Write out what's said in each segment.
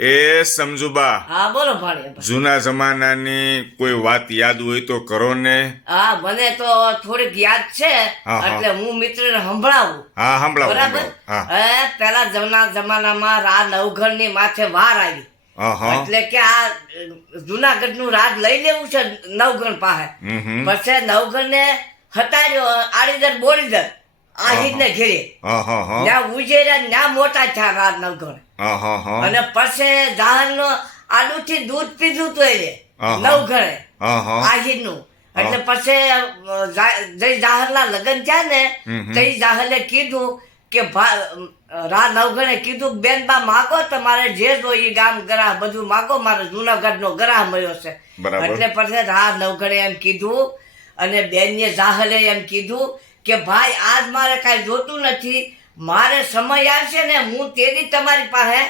એ સમજુબા, હા બોલો ભાણિયા. જૂના જમાનાની કોઈ વાત યાદ હોય તો કરો ને. હા મને તો થોડીક યાદ છે, હા, હા. એટલે હું મિત્રને સંભળાવું. હા, સંભળાવો, બરાબર. સંભળાવો. હા. પેલા જમાનામાં નવઘણ ની માથે વાર આવી. હા, હા. એટલે કે આ જુનાગઢ નું રાજ લઈ લેવું છે નવઘણ પાસે. હમ. પછી નવઘણ ને હટાડ્યો આડીદર બોડીદર આહિર ને ઘેરે. હા, હા, હા. ત્યાં ઉજેરા ત્યાં મોટા થયા રાજ નવઘણ. હા, હા, હા. અને પછી જાહર નો આડું થી દૂધ પીધું તો એ હા, હા. નવઘણે હા, હા. આહિર નું. એટલે પછી જય જાહર ના લગ્ન થયા ને તે જાહરે કીધું કે રા નવઘણે કીધું કે બેન બા માગો તમારે જે જોઈએ ગામ ગરાહ બધું માગો, મારે જુનાગઢ નો ગરાહ મળ્યો છે. બરાબર. એટલે પછી રા નવઘણે એમ કીધું અને બેન ને જાહરે એમ કીધું કે ભાઈ આજ મારે કાંઈ જોતું નથી, મારે સમય આવશે ને હું તેની તમારી પાસે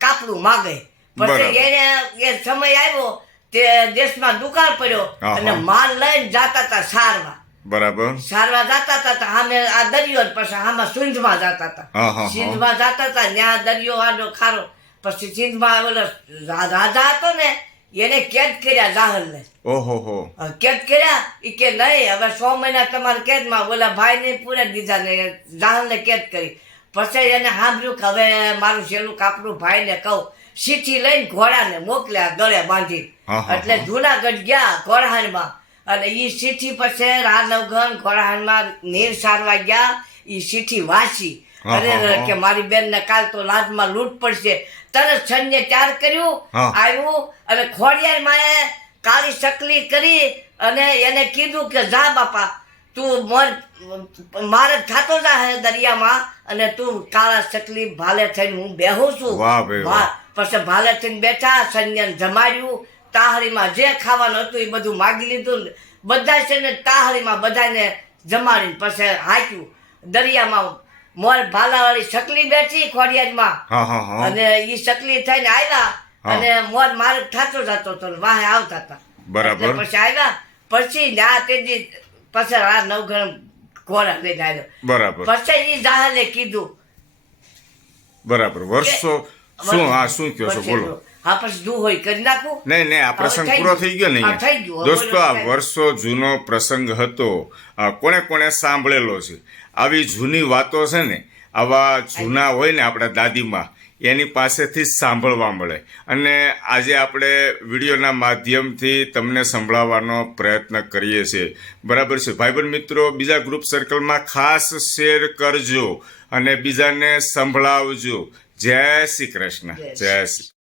કાપડું માગે. બરાબર. પછી એને એ સમય આવ્યો તે દેશમાં દુકાળ પડ્યો અને માલ લઈને જાતા હતા સારવા. બરાબર. સારવા જાતા હતા સામે આ દરિયો ને પછી આમાં સિંધમાં જાતા હતા. હા, હા. સિંધમાં જાતા હતા ત્યાં દરિયો આડો ખારો. પછી સિંધમાં ઓલો રાજા હતો ને એને કેદ કર્યા જાહરને. ઓહો હો. કેદ કર્યા ઈ કે નહીં હવે 6 મહિના તમારે કેદમાં. ઓલા ભાઈ ને પૂરા દીધા ને જાહરને કેદ કરી. પછી એને સાંભળ્યું કે હવે મારું છેલ્લું કાપડું ભાઈને કહું, ચીઠી લઈને ઘોડાને મોકલ્યા ગળે બાંધી. એટલે જુનાગઢ ગયા ઘોડાહાનમાં અને ઈ ચીઠી પછી રા નવઘણ ઘોડાહાનમાં નીર સારવા ગયા. ઈ ચીઠી વાંચી અરે કે મારી બેન ને કાલ તો લાજમાં લૂંટ પડશે. તરત સૈન્ય તૈયાર કર્યું, આવ્યું અને ખોડિયાર માએ કાળી ચકલી કરી અને એને કીધું કે જા બાપા તું મારે થતો જા દરિયામાં અને તું કાળા ચકલી ભાલે થઈને હું બેહું છું. પછી ભાલે થઈને બેઠા, સૈન્યને જમાડ્યું, તાહળીમાં જે ખાવાનું હતું એ બધું માગી લીધું. બધા છે ને તાહળીમાં બધાને જમાડીને પછી હાંક્યું દરિયામાં. મોર ભાલાવાળી ચકલી બેઠી ખોડિયારમાં અને એ ચકલી થઈને આવ્યા અને મોર મારે થતો જતો હતો વાહે આવતા હતા. બરાબર. પછી આવ્યા પછી ના તેજી પછી આ નવઘણ ઘોડા લઈને આવ્યો. બરાબર. પછી એ જાહલે કીધું. બરાબર. વર્ષો શું શું કહો છો બોલો. હા પછી દુ હોય કરી નાખું. નહીં આ પ્રસંગ પૂરો થઈ ગયો ને થઈ ગયો દોસ્તો. આ વર્ષો જૂનો પ્રસંગ હતો. કોણે કોણે સાંભળેલો છે આવી જૂની વાતો છે ને, આવા જૂના હોય ને આપણા દાદીમાં એની પાસેથી જ સાંભળવા મળે. અને આજે આપણે વિડીયોના માધ્યમથી તમને સંભળાવવાનો પ્રયત્ન કરીએ છીએ. બરાબર છે ભાઈબંધ મિત્રો, બીજા ગ્રુપ સર્કલમાં ખાસ શેર કરજો અને બીજાને સંભળાવજો. જય શ્રી કૃષ્ણ. જય શ્રી